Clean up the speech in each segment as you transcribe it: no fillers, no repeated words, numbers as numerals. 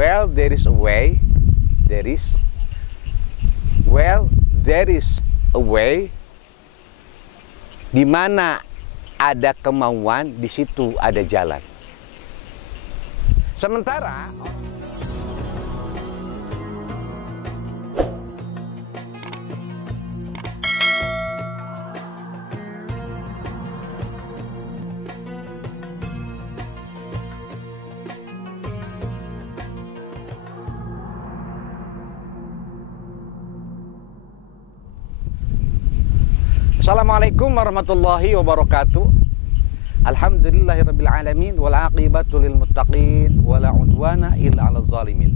Well, there is a way. There is. Well, there is a way. Di mana ada kemauan, di situ ada jalan. Sementara Assalamualaikum warahmatullahi wabarakatuh. Alhamdulillahirabbil alamin wal aqibatu lil muttaqin wala udwana illa 'alal zalimin.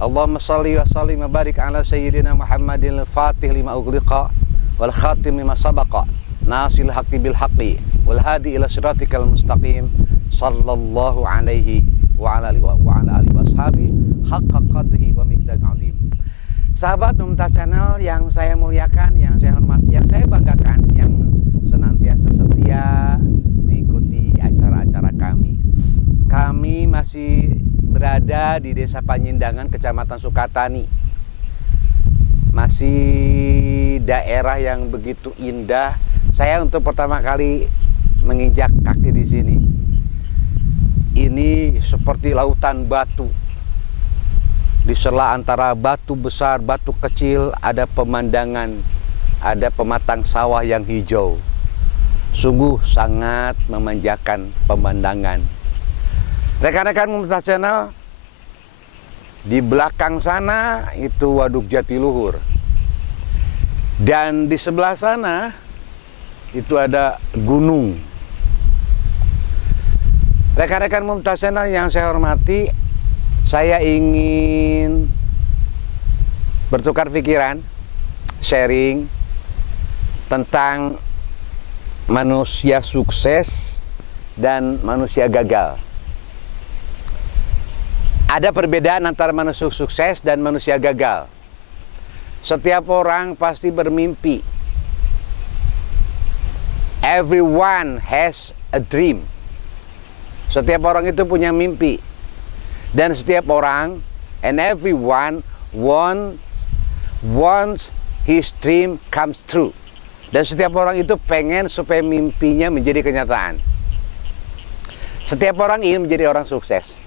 Allahumma shalli wa sallim wa barik ala sayyidina Muhammadin al-Fatih lima ughliqa wal khatim lima sabaqa nasil haqqi bil haqqi wal hadi ila siratikal mustaqim sallallahu alaihi wa ala alihi washabihi haqqa qadrihi wa miqdarin 'azim. Sahabat Mumtaz Channel yang saya muliakan, yang saya hormati, yang saya banggakan, yang senantiasa setia mengikuti acara-acara kami. Kami masih berada di Desa Panyindangan, Kecamatan Sukatani. Masih daerah yang begitu indah. Saya untuk pertama kali menginjak kaki di sini. Ini seperti lautan batu. Di sela antara batu besar, batu kecil, ada pemandangan, ada pematang sawah yang hijau. Sungguh sangat memanjakan pemandangan. Rekan-rekan Mumtaz Channel, di belakang sana itu Waduk Jatiluhur. Dan di sebelah sana itu ada gunung. Rekan-rekan Mumtaz Channel yang saya hormati, saya ingin bertukar pikiran, sharing tentang manusia sukses dan manusia gagal. Ada perbedaan antara manusia sukses dan manusia gagal. Setiap orang pasti bermimpi. Everyone has a dream. Setiap orang itu punya mimpi. Dan setiap orang, and everyone wants his dream comes true. Dan setiap orang itu pengen supaya mimpinya menjadi kenyataan. Setiap orang ingin menjadi orang sukses.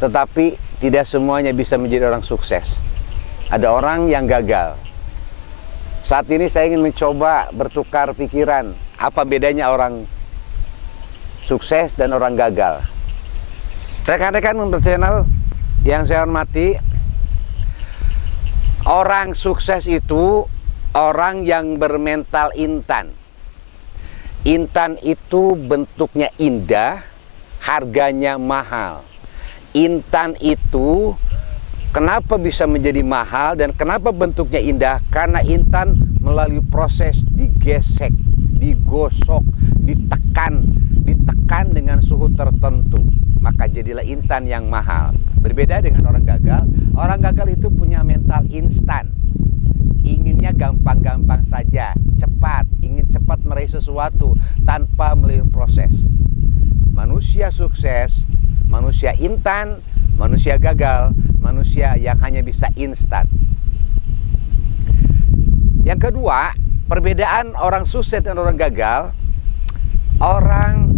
Tetapi tidak semuanya bisa menjadi orang sukses. Ada orang yang gagal. Saat ini saya ingin mencoba bertukar pikiran. Apa bedanya orang sukses dan orang gagal? Rekan-rekan Mumtaz Channel yang saya hormati, orang sukses itu orang yang bermental intan. Intan itu bentuknya indah, harganya mahal. Intan itu kenapa bisa menjadi mahal dan kenapa bentuknya indah? Karena intan melalui proses digesek, digosok, ditekan dengan suhu tertentu. Maka jadilah intan yang mahal. Berbeda dengan orang gagal. Orang gagal itu punya mental instan. Inginnya gampang-gampang saja, cepat. Ingin cepat meraih sesuatu tanpa melalui proses. Manusia sukses, manusia intan, manusia gagal, manusia yang hanya bisa instan. Yang kedua, perbedaan orang sukses dan orang gagal. Orang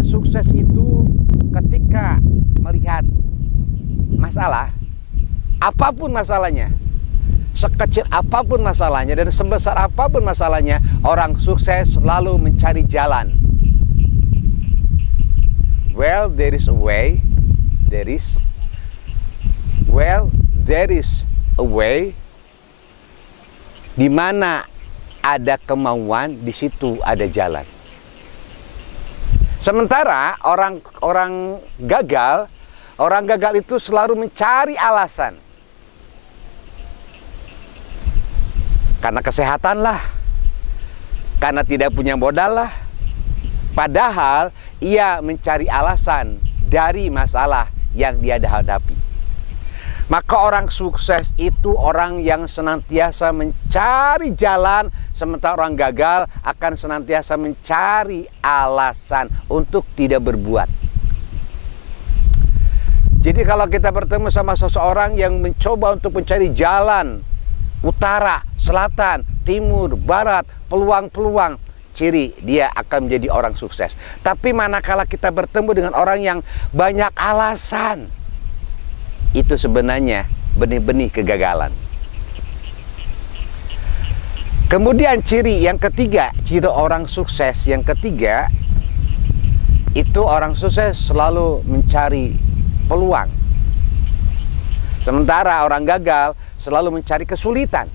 sukses itu ketika melihat masalah, apapun masalahnya, sekecil apapun masalahnya dan sebesar apapun masalahnya, orang sukses selalu mencari jalan. Well, there is a way. There is. Well, there is a way. Di mana ada kemauan, di situ ada jalan. Sementara orang gagal itu selalu mencari alasan. Karena kesehatan lah, karena tidak punya modal lah. Padahal ia mencari alasan dari masalah yang dia hadapi. Maka orang sukses itu orang yang senantiasa mencari jalan, sementara orang gagal akan senantiasa mencari alasan untuk tidak berbuat. Jadi kalau kita bertemu sama seseorang yang mencoba untuk mencari jalan utara, selatan, timur, barat, peluang-peluang, ciri dia akan menjadi orang sukses. Tapi manakala kita bertemu dengan orang yang banyak alasan, itu sebenarnya benih-benih kegagalan. Kemudian ciri yang ketiga, ciri orang sukses yang ketiga, itu orang sukses selalu mencari peluang. Sementara orang gagal selalu mencari kesulitan.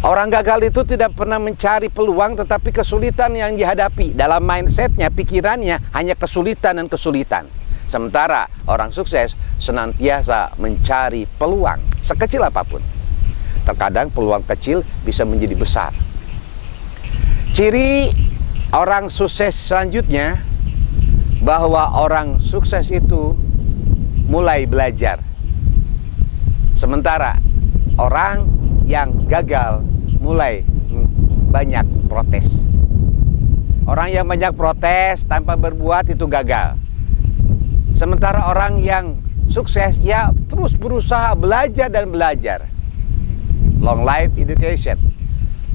Orang gagal itu tidak pernah mencari peluang, tetapi kesulitan yang dihadapi. Dalam mindsetnya, pikirannya hanya kesulitan dan kesulitan. Sementara orang sukses senantiasa mencari peluang, sekecil apapun. Terkadang peluang kecil bisa menjadi besar. Ciri orang sukses selanjutnya, bahwa orang sukses itu mulai belajar. Sementara orang yang gagal mulai banyak protes. Orang yang banyak protes tanpa berbuat itu gagal. Sementara orang yang sukses, ya terus berusaha belajar dan belajar. Long life education.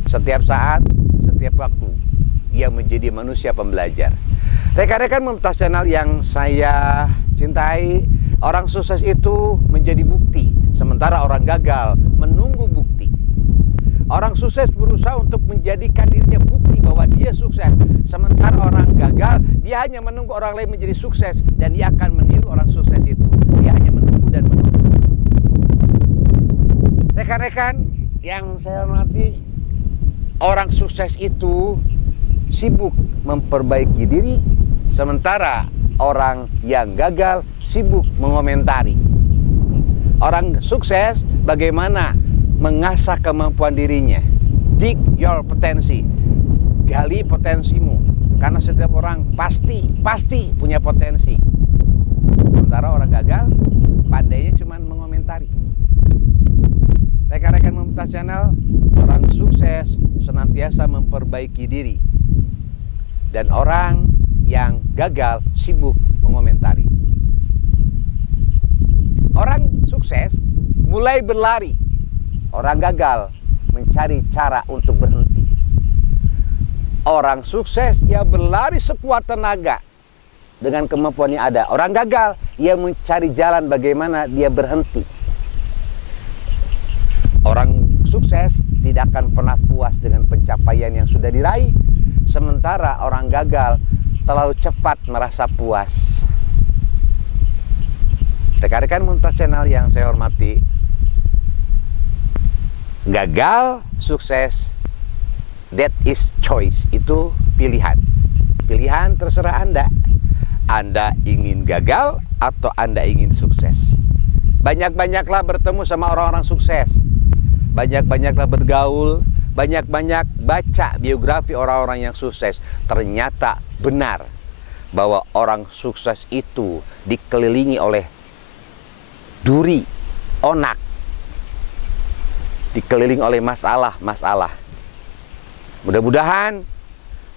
Setiap saat, setiap waktu, ia menjadi manusia pembelajar. Rekan-rekan Mumtaz Channel yang saya cintai, orang sukses itu menjadi bukti, sementara orang gagal menunggu bukti. Orang sukses berusaha untuk menjadikan dirinya bukti bahwa dia sukses, sementara orang gagal, dia hanya menunggu orang lain menjadi sukses dan dia akan meniru orang sukses itu. Dia hanya menunggu dan menunggu. Rekan-rekan yang saya hormati, orang sukses itu sibuk memperbaiki diri, sementara orang yang gagal sibuk mengomentari. Orang sukses bagaimana mengasah kemampuan dirinya. Dig your potensi. Gali potensimu. Karena setiap orang pasti punya potensi. Sementara orang gagal pandainya cuma mengomentari. Rekan-rekan Mumtaz Channel, orang sukses senantiasa memperbaiki diri. Dan orang yang gagal sibuk mengomentari. Orang sukses mulai berlari. Orang gagal mencari cara untuk berhenti. Orang sukses ia berlari sekuat tenaga dengan kemampuan yang ada. Orang gagal ia mencari jalan bagaimana dia berhenti. Orang sukses tidak akan pernah puas dengan pencapaian yang sudah diraih. Sementara orang gagal terlalu cepat merasa puas. Rekan-rekan Mumtaz Channel yang saya hormati, gagal, sukses, that is choice. Itu pilihan. Pilihan terserah Anda. Anda ingin gagal atau Anda ingin sukses. Banyak-banyaklah bertemu sama orang-orang sukses. Banyak-banyaklah bergaul. Banyak-banyak baca biografi orang-orang yang sukses. Ternyata benar bahwa orang sukses itu dikelilingi oleh duri, onak. Dikelilingi oleh masalah-masalah. Mudah-mudahan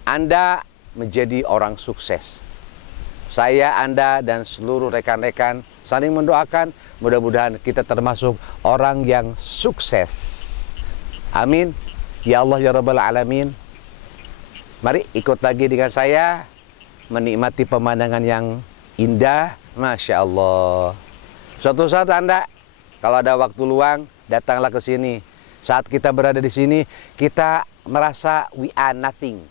Anda menjadi orang sukses. Saya, Anda, dan seluruh rekan-rekan saling mendoakan. Mudah-mudahan kita termasuk orang yang sukses. Amin. Ya Allah ya Rabbal Alamin. Mari ikut lagi dengan saya menikmati pemandangan yang indah. Masya Allah. Suatu saat Anda kalau ada waktu luang, datanglah ke sini. Saat kita berada di sini, kita merasa we are nothing.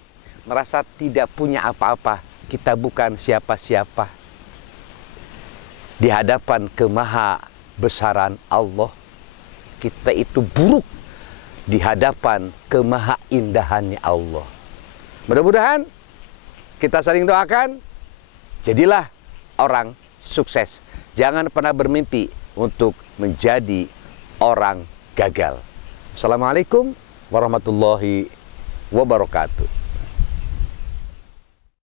Merasa tidak punya apa-apa. Kita bukan siapa-siapa. Di hadapan kemaha besaran Allah, kita itu buruk. Di hadapan kemaha indahannya Allah. Mudah-mudahan kita saling doakan, jadilah orang sukses. Jangan pernah bermimpi untuk menjadi orang gagal. Assalamualaikum warahmatullahi wabarakatuh.